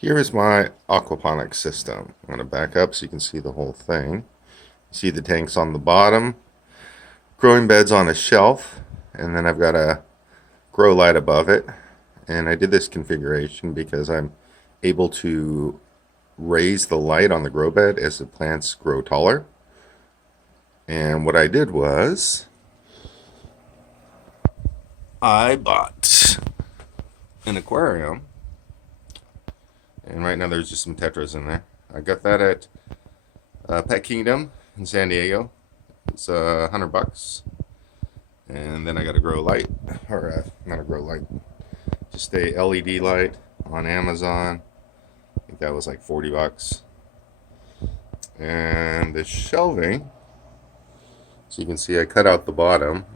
Here is my aquaponics system. I'm going to back up so you can see the whole thing. See the tanks on the bottom, growing beds on a shelf, and then I've got a grow light above it. And I did this configuration because I'm able to raise the light on the grow bed as the plants grow taller. And what I did was I bought an aquarium, and right now there's just some tetras in there. I got that at Pet Kingdom in San Diego. It's $100, and then I got a grow light, or not a grow light, just a LED light on Amazon. I think that was like $40. And the shelving, so you can see I cut out the bottom.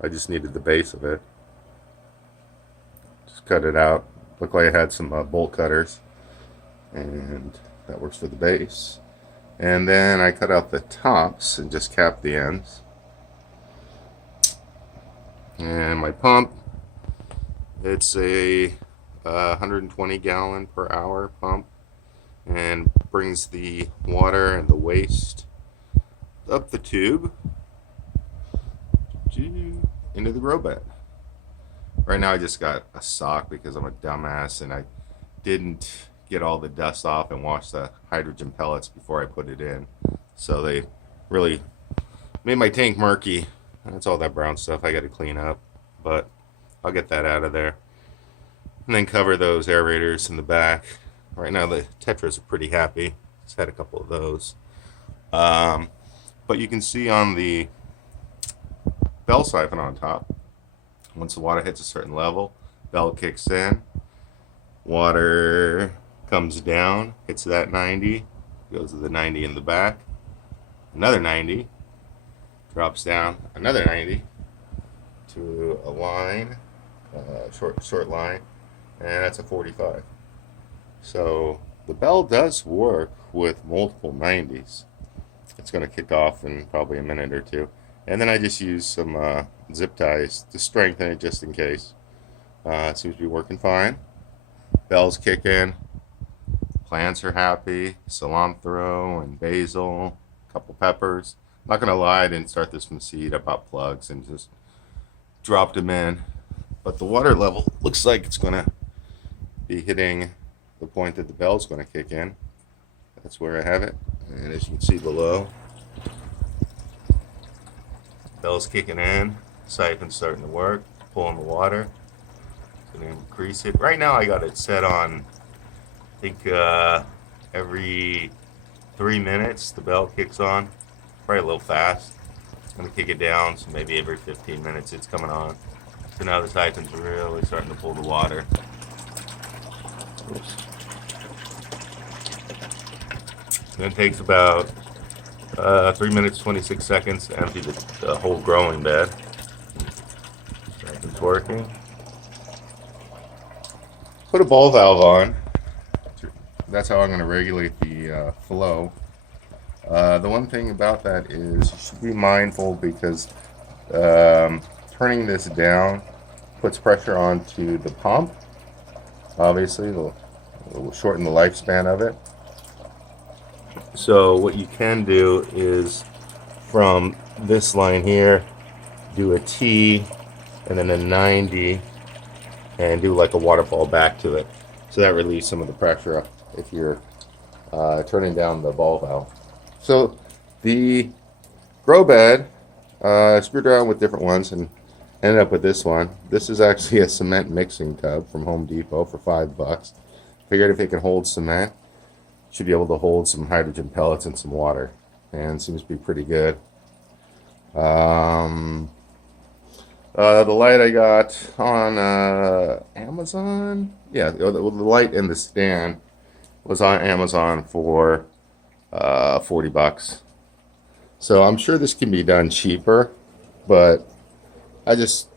I just needed the base of it. Just cut it out. Looked like I had some bolt cutters, and that works for the base. And then I cut out the tops and just capped the ends. And my pump, it's a 120 gallon per hour pump, and brings the water and the waste up the tube into the grow bed. Right now I just got a sock because I'm a dumbass and I didn't get all the dust off and wash the hydrogen pellets before I put it in. So they really made my tank murky. That's all that brown stuff I got to clean up, but I'll get that out of there. And then cover those aerators in the back. Right now the tetras are pretty happy. Just had a couple of those. But you can see on the bell siphon on top, once the water hits a certain level, bell kicks in, water comes down, hits that 90, goes to the 90 in the back, another 90, drops down another 90 to a line, short line, and that's a 45. So the bell does work with multiple 90s. It's going to kick off in probably a minute or two. And then I just use some zip ties to strengthen it just in case. It seems to be working fine. Bells kick in. Plants are happy. Cilantro and basil, a couple peppers. I'm not going to lie, I didn't start this from seed. I bought plugs and just dropped them in. But the water level looks like it's going to be hitting the point that the bell's going to kick in. That's where I have it. And as you can see below, bell's kicking in, siphon's starting to work, pulling the water. It's going to increase it. Right now I got it set on, I think every 3 minutes the bell kicks on. Probably a little fast. It's going to kick it down, so maybe every 15 minutes it's coming on. So now the siphon's really starting to pull the water. Oops. And it takes about 3 minutes 26 seconds to empty the whole growing bed. It's working. Put a ball valve on. That's how I'm going to regulate the flow. The one thing about that is you should be mindful because turning this down puts pressure onto the pump. Obviously, it'll shorten the lifespan of it. So what you can do is from this line here, do a T and then a 90 and do like a waterfall back to it. So that relieves some of the pressure if you're turning down the ball valve. So the grow bed, I screwed around with different ones and ended up with this one. This is actually a cement mixing tub from Home Depot for $5. Figured if it can hold cement, should be able to hold some hydrogen pellets and some water, and seems to be pretty good. The light I got on Amazon, yeah, the light and the stand was on Amazon for $40. So I'm sure this can be done cheaper, but I just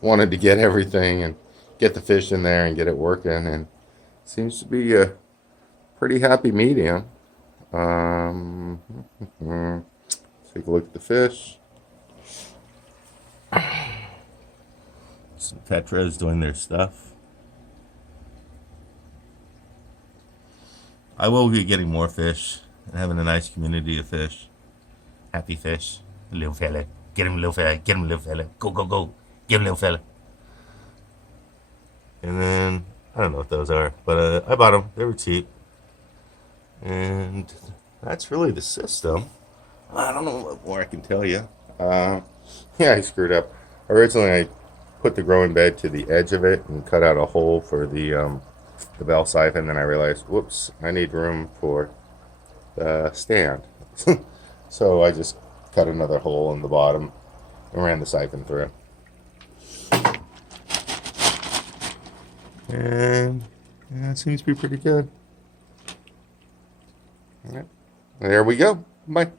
wanted to get everything and get the fish in there and get it working, and it seems to be a pretty happy medium. Take a look at the fish. Some tetras doing their stuff. I will be getting more fish and having a nice community of fish. Happy fish. Little fella. Get him, little fella. Get him, little fella. Go, go, go. Get him, little fella. And then, I don't know what those are, but I bought them. They were cheap. And that's really the system. I don't know what more I can tell you. Yeah, I screwed up. Originally, I put the growing bed to the edge of it and cut out a hole for the bell siphon. Then I realized, whoops, I need room for the stand. So I just cut another hole in the bottom and ran the siphon through. And yeah, it seems to be pretty good. All right. There we go. Bye.